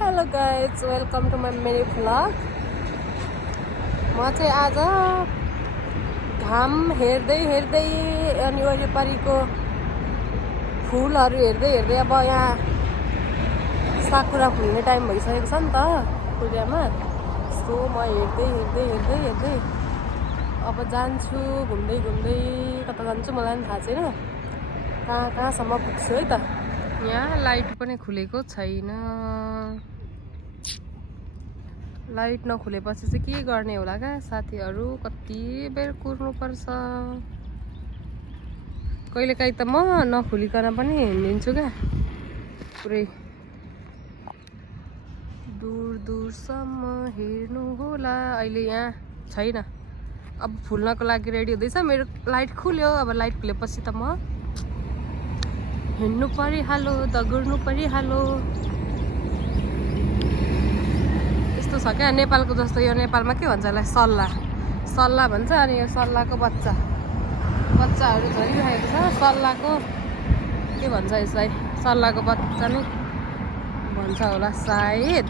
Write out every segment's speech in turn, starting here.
Hello guys, welcome to my mini vlog. म चाहिँ आज घाम हेर्दै हेर्दै अनि वरिपरिको फुलहरू हेर्दै हेर्दै अब यहाँ साकुरा फुल्ने टाइम भइसकेको छ नि त पूर्णियामा। सो म हेर्दै अब जान्छु घुम्दै घुम्दै। कता जान्छु मलाई पनि थाहा छैन, कहाँसम्म पुग्छु है त। यहाँ लाइट पनि खुलेको छैन। लाइट नखुलेपछि चाहिँ के गर्ने होला क्या साथीहरू, कति बेर कुर्नुपर्छ। कहिलेकाहीँ त म नखुलिकन पनि हिँडिदिन्छु क्या, पुरै दूरसम्म हेर्नु होला। अहिले यहाँ छैन, अब फुल्नको लागि रेडी हुँदैछ। मेरो लाइट खुल्यो, अब लाइट खुलेपछि त म हिँड्नु परिहाल्यो, दगुर्नु परिहाल्यो। यस्तो छ क्या नेपालको जस्तो। यो नेपालमा के भन्छ यसलाई, सल्ला भन्छ। अनि यो सल्लाको बच्चाहरू झरिरहेको छ। सल्लाको के भन्छ यसलाई, सल्लाको बच्चा नै भन्छ होला सायद।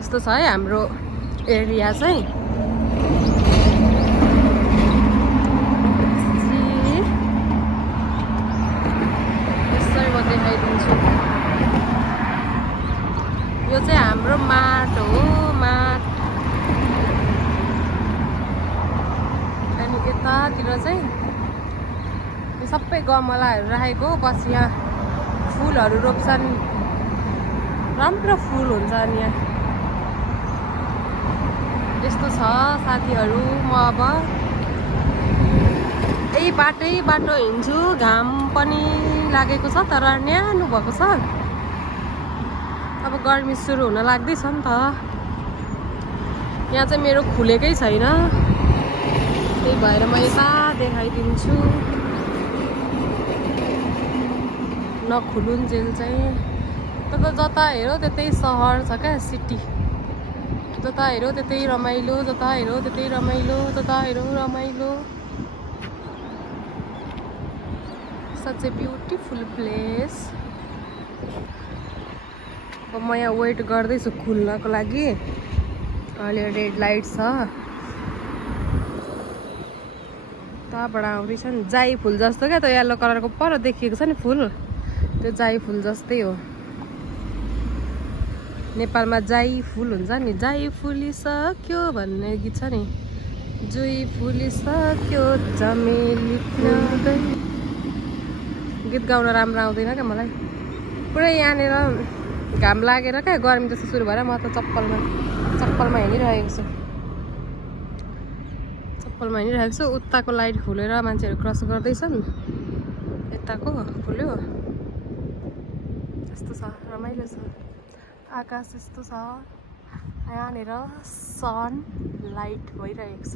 यस्तो छ है हाम्रो एरिया चाहिँ। यसरी म देखाइदिन्छु। यो चाहिँ हाम्रो माट हो, माट। अनि यतातिर चाहिँ यो सबै गमलाहरू राखेको। पछि यहाँ फुलहरू रोप्छन्, राम्रो फुल हुन्छ। अनि यहाँ यस्तो छ साथीहरू। म अब यही बाटो हिँड्छु। घाम पनि लागेको छ तर न्यानो भएको छ। अब गर्मी सुरु हुन लाग्दैछ नि त। यहाँ चाहिँ मेरो खुलेकै छैन, त्यही भएर म यता देखाइदिन्छु। नखुलुन्जेल चाहिँ तर जता हेऱ्यो त्यतै सहर छ क्या, सिटी। जता हेऱ्यो त्यतै रमाइलो, जता हेऱ्यो त्यतै रमाइलो, जता हेऱ्यो रमाइलो। सच ए ब्युटिफुल प्लेस। अब म यहाँ वेट गर्दैछु खुल्नको लागि। अहिले रेड लाइट छ, तँबाट आउँदैछ नि जाई फुल जस्तो क्या। त येल्लो कलरको पर देखिएको छ नि फुल, त्यो जाई फुल जस्तै हो। नेपालमा जाई फुल हुन्छ नि, जाई फुलिसक्यो भन्ने गीत छ नि। जुई फुलिसक्यो चमेली फुल्दै। गीत गाउन राम्रो आउँदैन क्या मलाई। पुरै यहाँनिर घाम लागेर क्या, गर्मी जस्तो सुरु भएर म त चप्पलमा हिँडिरहेको छु। उताको लाइट खुलेर मान्छेहरू क्रस गर्दैछन्। यताको खुल्यो। यस्तो छ, रमाइलो छ। आकाश यस्तो छ। यहाँनिर सन लाइट भइरहेको छ।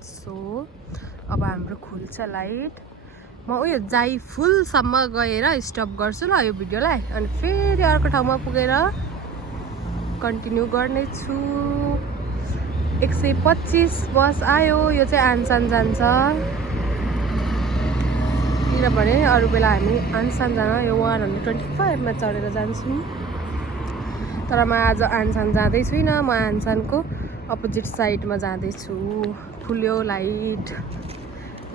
सो अब हाम्रो खुल्छ लाइट। म उयो जाई फुलसम्म गएर स्टप गर्छु ल यो भिडियोलाई। अनि फेरि अर्को ठाउँमा पुगेर कन्टिन्यू गर्नेछु। 125 बस आयो। यो चाहिँ आनसान जान्छ, किनभने अरू बेला हामी आनसान जान यो 125 मा चढेर जान्छौँ। तर म आज आनसान जाँदै छुइनँ, म आनसानको अपोजिट साइडमा जाँदैछु। खुल्यो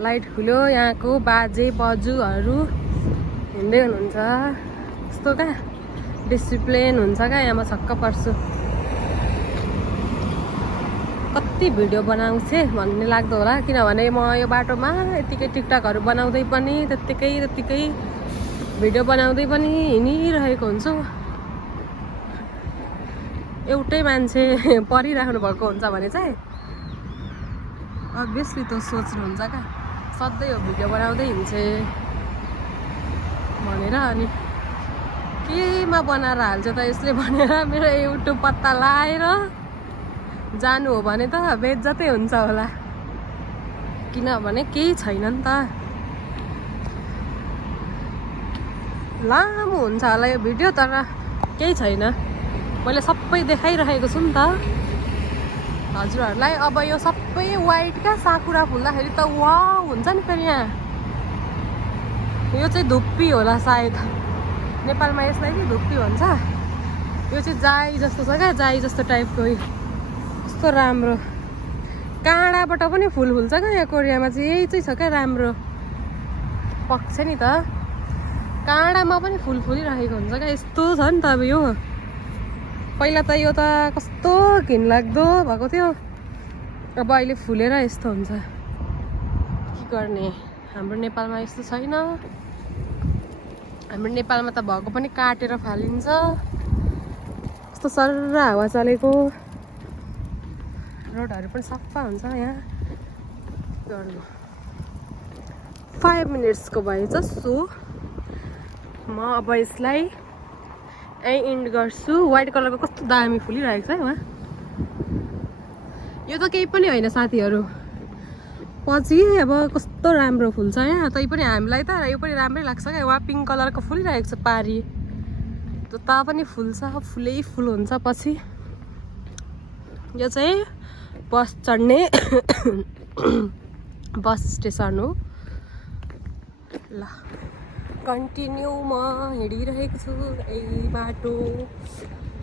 लाइट खुल्यो। यहाँको बाजे बजूहरू हिँड्दै हुनुहुन्छ। यस्तो क्या डिसिप्लिन हुन्छ क्या यहाँ। म छक्क पर्छु। कति भिडियो बनाउँछे भन्ने लाग्दो होला, किनभने म यो बाटोमा यतिकै टिकटकहरू बनाउँदै पनि त्यत्तिकै भिडियो बनाउँदै पनि हिँडिरहेको हुन्छु। एउटै मान्छे परिराख्नु भएको हुन्छ भने चाहिँ अभियसली त सोच्नुहुन्छ क्या, सधैँ यो भिडियो बनाउँदै हिँड्छे भनेर। अनि केमा बनाएर हाल्छ त यसले भनेर मेरो युट्युब पत्ता लाएर जानु हो भने त बेइज्जतै हुन्छ होला, किनभने केही छैन नि त। लामो हुन्छ होला यो भिडियो, तर केही छैन। मैले सबै देखाइरहेको छु नि त हजुरहरूलाई। अब यो सबै वाइट क्या साकुरा फुल्दाखेरि त वाउ हुन्छ नि। फेरि यहाँ यो चाहिँ धुप्पी होला सायद, नेपालमा यसलाई नि धुप्पी भन्छ। यो चाहिँ जाई जस्तो छ क्या, जाई जस्तो टाइपको। कस्तो राम्रो, काँडाबाट पनि फुल फुल्छ क्या यहाँ कोरियामा चाहिँ। यही चाहिँ छ क्या राम्रो पक्ष नि त, काँडामा पनि फुल फुलिरहेको हुन्छ क्या। यस्तो छ नि त अब यो। पहिला त यो त कस्तो घिनलाग्दो भएको थियो, अब अहिले फुलेर यस्तो हुन्छ। के गर्ने, हाम्रो नेपालमा यस्तो छैन। हाम्रो नेपालमा त भएको पनि काटेर फालिन्छ। कस्तो सर्र हावा चलेको, रोडहरू पनि सफा हुन्छ यहाँ। गर्नु 5 मिनट्सको भएछ। सो म अब यसलाई इन्ड गर्छु। व्हाइट कलरको कस्तो दामी फुलिरहेको छ है वहाँ। यो त केही पनि होइन साथीहरू, पछि अब कस्तो राम्रो फुल्छ यहाँ। तै पनि हामीलाई त यो पनि राम्रै लाग्छ क्या। वहाँ पिङ्क कलरको फुलिरहेको छ पारी, त पनि फुल्छ, फुलै फुल हुन्छ पछि। यो चाहिँ बस चढ्ने बस स्टेसन हो। ल कन्टिन्यू म हिँडिरहेको छु यही बाटो,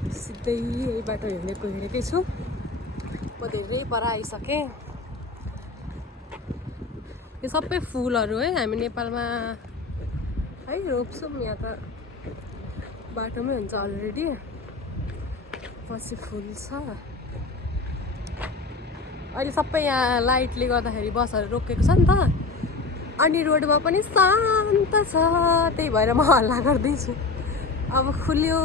सिधै यही बाटो हिँडेकै छु। म धेरै पर आइसकेँ। यो सबै फुलहरू है हामी नेपालमा है रोप्छौँ। यहाँ त बाटोमै हुन्छ अलरेडी, पछि फुल्छ। अहिले सबै यहाँ लाइटले गर्दाखेरि बसहरू रोकेको छ नि त, अनि रोडमा पनि शान्त छ। त्यही भएर म हल्ला गर्दैछु। अब खुल्यो,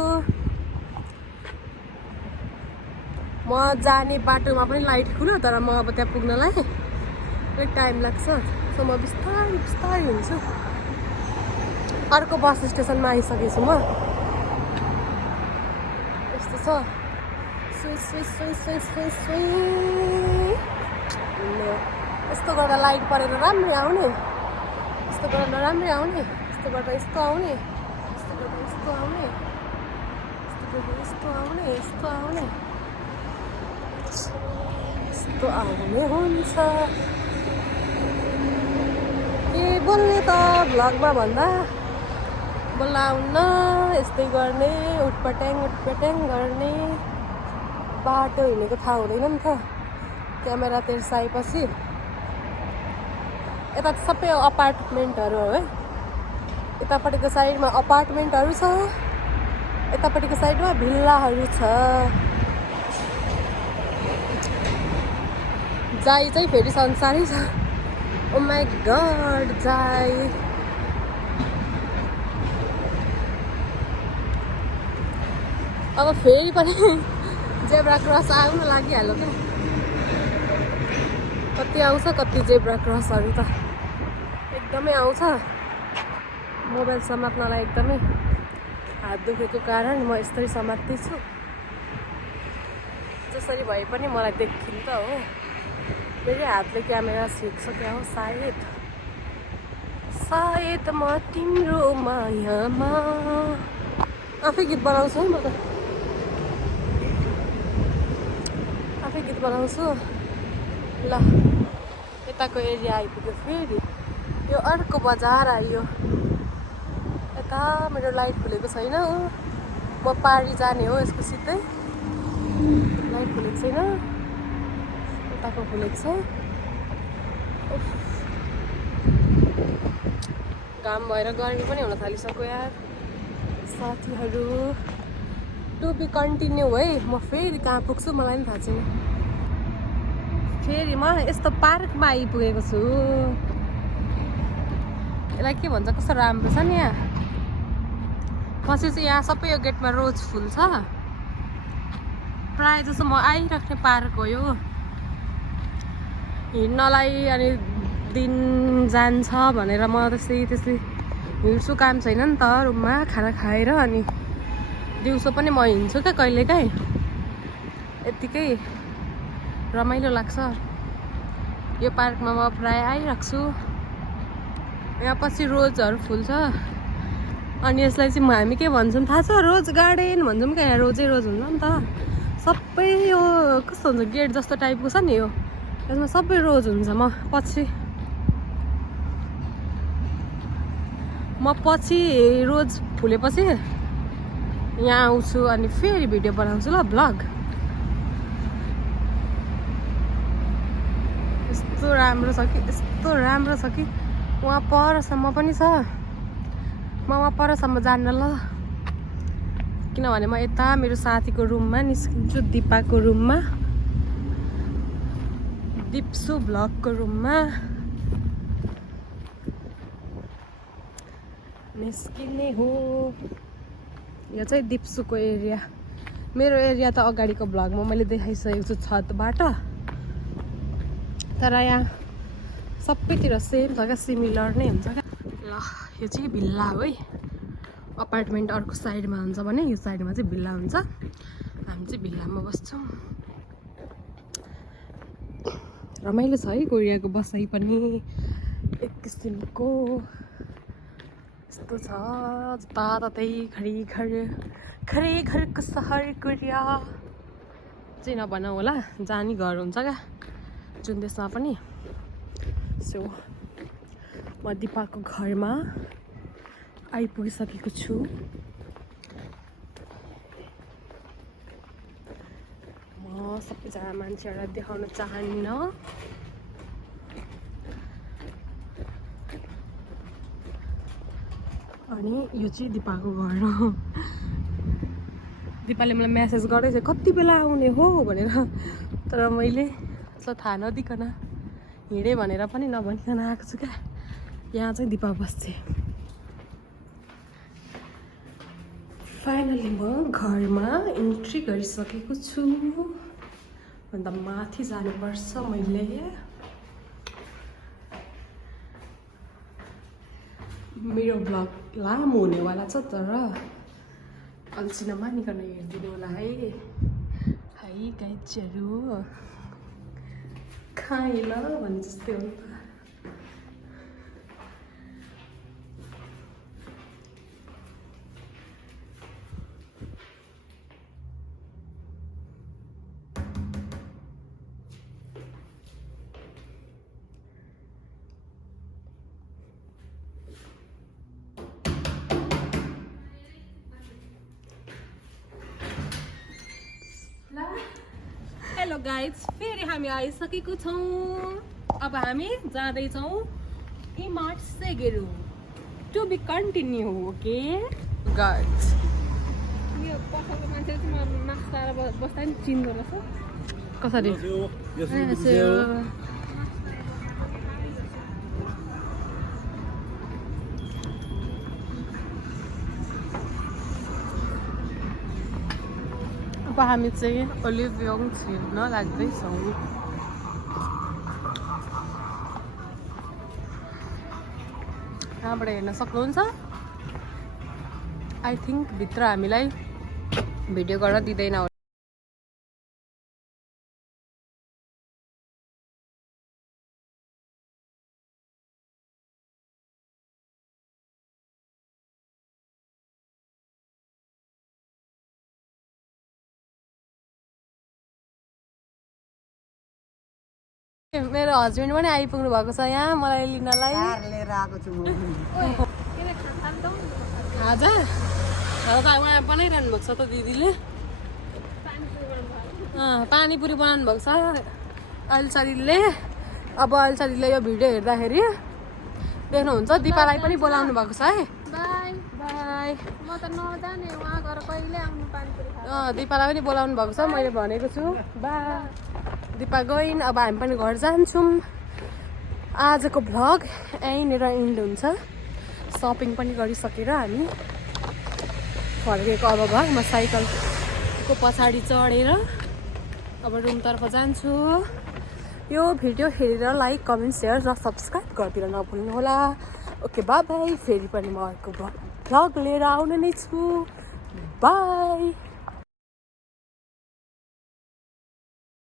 म जाने बाटोमा पनि लाइट खुल्यो, तर म अब त्यहाँ पुग्नलाई अलिक टाइम लाग्छ। सो म बिस्तारै बिस्तारै हिँड्छु। अर्को बस स्टेसनमा आइसकेछु म। यस्तो छ, सुई सुई सुई सुई सुई सुई। यस्तो गर्दा लाइट परेर राम्रै आउने, यस्तो गर्दा नराम्रै आउने, यस्तो गर्दा यस्तो आउने, यस्तो गर्दा यस्तो आउने, यस्तो गर्दा यस्तो आउने, यस्तो आउने, यस्तो आउने हुन्छ। के बोल्ने त भ्लगमा भन्दा, बोलाउन यस्तै गर्ने, उटपट्याङ गर्ने। बाटो हिँडेको थाहा हुँदैन नि त क्यामेरा तेर्साएपछि। यता सबै अपार्टमेन्टहरू हो है। यतापट्टिको साइडमा अपार्टमेन्टहरू छ, यतापट्टिको साइडमा भिल्लाहरू छ। जाई चाहिँ फेरि संसारै छ। ओ माई गड, जाई अब फेरि पनि जेब्रा क्रस आउन लागिहाल्यो क्या। कति आउँछ कति जेब्रा क्रसहरू त एकदमै आउँछ। मोबाइल समात्नलाई एकदमै हात दुखेको कारण म यस्तरी समात्दैछु। जसरी भए पनि मलाई देखिन्छ त हो। मेरै हातले क्यामेरा छिर्छ क्या हो सायद। सायद म तिम्रो मायामा। आफै गीत बनाउँछु है म त, आफै गीत बनाउँछु। ल यताको एरिया आइपुग्यो। फेरि यो अर्को बजार आयो। यता मेरो लाइट खुलेको छैन हो, म पारी जाने हो यसको सिधै। लाइट खुलेको छैन, यताको खुलेको छ। घाम भएर गर्मी पनि हुन थालिसक्यो यार साथीहरू। टु बी कन्टिन्यू है। म फेरि कहाँ पुग्छु मलाई पनि थाहा छैन। फेरि म यस्तो पार्कमा आइपुगेको छु। यसलाई के भन्छ, कस्तो राम्रो छ नि यहाँ। पछि चाहिँ यहाँ सबै यो गेटमा रोज फुल छ। प्रायः जसो म आइराख्ने पार्क हो यो हिँड्नलाई। अनि दिन जान्छ भनेर म त्यसै हिँड्छु, काम छैन नि त रुममा खाना खाएर। अनि दिउँसो पनि म हिँड्छु क्या कहिलेकाहीँ, यत्तिकै रमाइलो लाग्छ। यो पार्कमा म प्रायः आइराख्छु। यहाँ पछि रोजहरू फुल्छ। अनि यसलाई चाहिँ हामी के भन्छौँ थाहा छ? रोज गार्डन भन्छौँ क्या। यहाँ रोजै रोज हुन्छ नि त सबै। यो कस्तो हुन्छ, गेट जस्तो टाइपको छ नि यो, यसमा सबै रोज हुन्छ। म म पछि रोज फुलेपछि यहाँ आउँछु अनि फेरि भिडियो बनाउँछु ल भ्लग। यस्तो राम्रो छ कि यस्तो राम्रो छ कि वहाँ परसम्म पनि छ। म वहाँ परसम्म जान्न ल किनभने म यता मेरो साथीको रुममा निस्किन्छु दिपाको रुममा दिप्सु भ्लगको रुममा निस्किने हो। यो चाहिँ दिप्सुको एरिया मेरो एरिया त अगाडिको भ्लगमा मैले देखाइसकेको छु छतबाट तर यहाँ सबैतिर सेम छ क्या सिमिलर नै हुन्छ क्या। ल यो चाहिँ भिल्ला हो है अपार्टमेन्ट अर्को साइडमा हुन्छ भने यो साइडमा चाहिँ भिल्ला हुन्छ हामी चाहिँ भिल्लामा बस्छौँ। रमाइलो छ है कोरियाको बसाइ पनि एक किसिमको यस्तो छ जताततै घरको सहर कोरिया चाहिँ नभनौँ होला जानी घर हुन्छ क्या जुन देशमा पनि। सो म दिपाको घरमा आइपुगिसकेको छु। म सबैजना मान्छेहरूलाई देखाउन चाहन्न अनि यो चाहिँ दिपाको घर हो। दिपाले मलाई मेसेज गर्दैछ कति बेला आउने हो भनेर तर मैले थाहा नदिकन हिँडेँ भनेर पनि नभनिकन आएको छु क्या। यहाँ चाहिँ दिपा बस्छ। फाइनली म घरमा इन्ट्री गरिसकेको छु। अन्त माथि जानुपर्छ मैले। मेरो भ्लग लामो हुनेवाला छ तर अल्छी नमानिकन हेरिदिनु होला है गाइजहरू खाएँ ल भने जस्तै हो नि त। हेलो गाइज फेरि हामी आइसकेको छौँ। अब हामी जाँदैछौँ इमार्ट सेगेरु to be continue. Okay guys यो पसलको मान्छे चाहिँ मास्क लगाएर बस्दा नि चिन्दो रहेछ कसरी। अब हामी चाहिँ ओलिभ्योङ छिर्न लाग्दैछौँ। यहाँबाट हेर्न सक्नुहुन्छ। आई थिङ्क भित्र हामीलाई भिडियो गर्न दिँदैन होला। मेरो हस्बेन्ड पनि आइपुग्नु भएको छ यहाँ मलाई लिनलाई। लिएर आएको छु खाजा त उहाँ बनाइरहनु भएको छ त दिदीले। पानीपुरी बनाउनु भएको छ अल्छा दिदीले। अब अल्छा दिदीले यो भिडियो हेर्दाखेरि देख्नुहुन्छ दिपालाई पनि बोलाउनु भएको छ है। बाई बाई म त नजाने उहाँ गएर कहिले आउनु पानीपुरी खाजा। दिपालाई पनि बोलाउनु भएको छ मैले भनेको छु। बाई दिपा गइन् अब हामी पनि घर जान्छौँ। आजको भ्लग यहीँनिर इन्ड हुन्छ। सपिङ पनि गरिसकेर हामी फर्केको अब घर। म साइकलको पछाडि चढेर अब रुमतर्फ जान्छु। यो भिडियो हेरेर लाइक कमेन्ट सेयर र सब्सक्राइब गरिदिन नभुल्नु होला। Okay by by. फेरि पनि म अर्को भ्लग लिएर आउने नै छु। बाई।